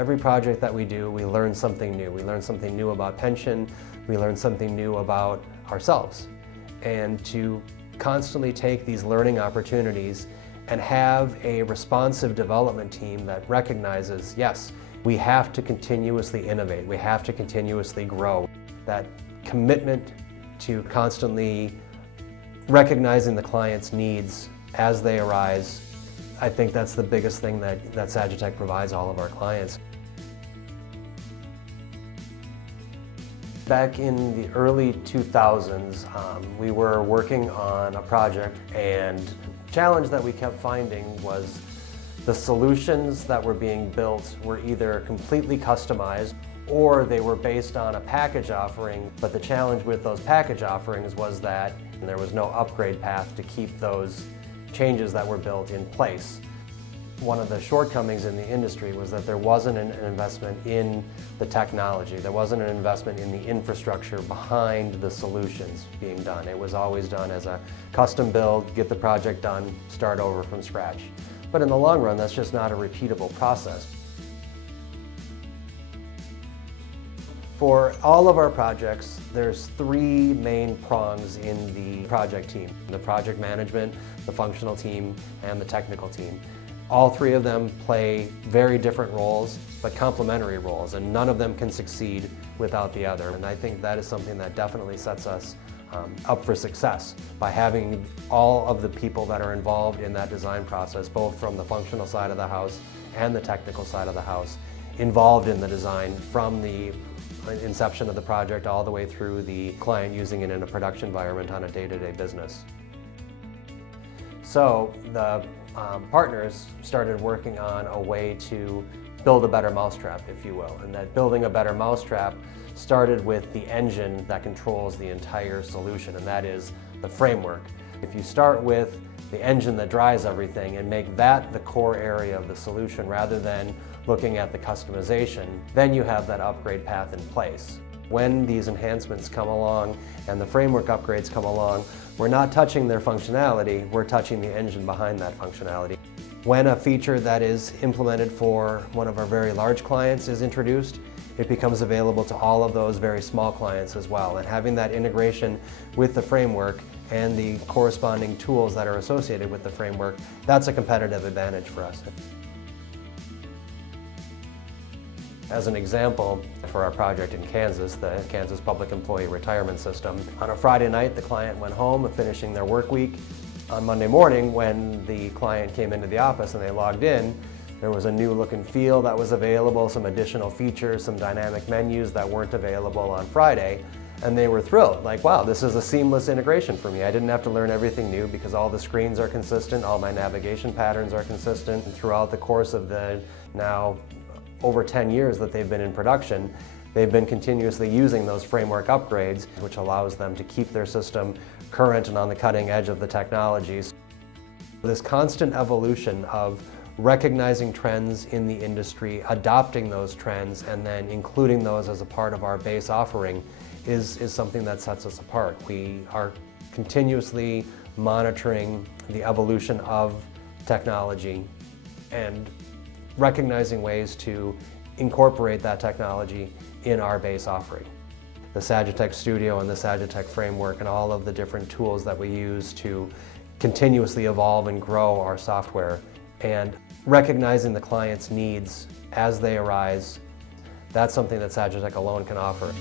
Every project that we do, we learn something new. We learn something new about pension, we learn something new about ourselves. And to constantly take these learning opportunities and have a responsive development team that recognizes, yes, we have to continuously innovate, we have to continuously grow. That commitment to constantly recognizing the client's needs as they arise, I think that's the biggest thing that Sagitec provides all of our clients. Back in the early 2000s, we were working on a project, and the challenge that we kept finding was the solutions that were being built were either completely customized or they were based on a package offering, but the challenge with those package offerings was that there was no upgrade path to keep those changes that were built in place. One of the shortcomings in the industry was that there wasn't an investment in the technology. There wasn't an investment in the infrastructure behind the solutions being done. It was always done as a custom build, get the project done, start over from scratch. But in the long run, that's just not a repeatable process. For all of our projects, there's three main prongs in the project team: the project management, the functional team, and the technical team. All three of them play very different roles, but complementary roles, and none of them can succeed without the other. And I think that is something that definitely sets us up for success, by having all of the people that are involved in that design process, both from the functional side of the house and the technical side of the house, involved in the design from the inception of the project all the way through the client using it in a production environment on a day-to-day business. So the partners started working on a way to build a better mousetrap, if you will, and that building a better mousetrap started with the engine that controls the entire solution, and that is the framework. If you start with the engine that drives everything and make that the core area of the solution rather than looking at the customization, then you have that upgrade path in place. When these enhancements come along and the framework upgrades come along, we're not touching their functionality, we're touching the engine behind that functionality. When a feature that is implemented for one of our very large clients is introduced, it becomes available to all of those very small clients as well. And having that integration with the framework and the corresponding tools that are associated with the framework, that's a competitive advantage for us. As an example, for our project in Kansas, the Kansas Public Employee Retirement System, on a Friday night the client went home finishing their work week. On Monday morning, when the client came into the office and they logged in, there was a new look and feel that was available, some additional features, some dynamic menus that weren't available on Friday, and they were thrilled. Like, wow, this is a seamless integration for me. I didn't have to learn everything new because all the screens are consistent, all my navigation patterns are consistent. And throughout the course of the now over 10 years that they've been in production, they've been continuously using those framework upgrades, which allows them to keep their system current and on the cutting edge of the technologies. This constant evolution of recognizing trends in the industry, adopting those trends, and then including those as a part of our base offering is something that sets us apart. We are continuously monitoring the evolution of technology and recognizing ways to incorporate that technology in our base offering. The Sagitec Studio and the Sagitec Framework and all of the different tools that we use to continuously evolve and grow our software, and recognizing the client's needs as they arise, that's something that Sagitec alone can offer.